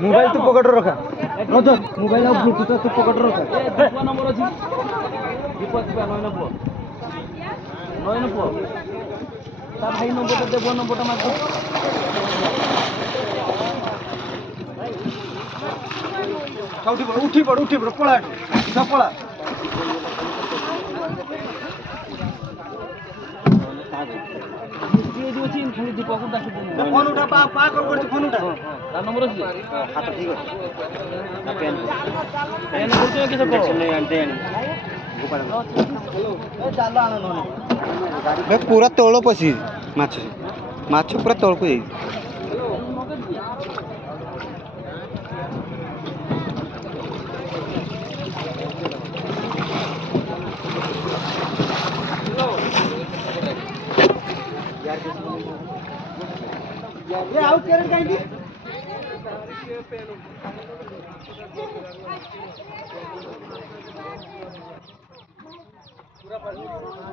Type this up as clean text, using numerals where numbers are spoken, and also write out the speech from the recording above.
mobile तू पकड़ रखा रजत मोबाइल और ब्लूटूथ तू पकड़ रखा दीपा नंबर अछि दीपा दीपा नयन पुओ ता भाई नंबर देव नंबर मार उठी पड़ पड़ा सब पड़ा खाली दीपा को डाकी दे फोन उठा पा कर फोन उठा ता नंबर अछि हाथ ठीक है पेन पेन करछो कि सब नहीं आनते भाई पूरा तौल पशी माछ माछ पूरा तौल को जाई ये आउ केरे काईंदी पूरा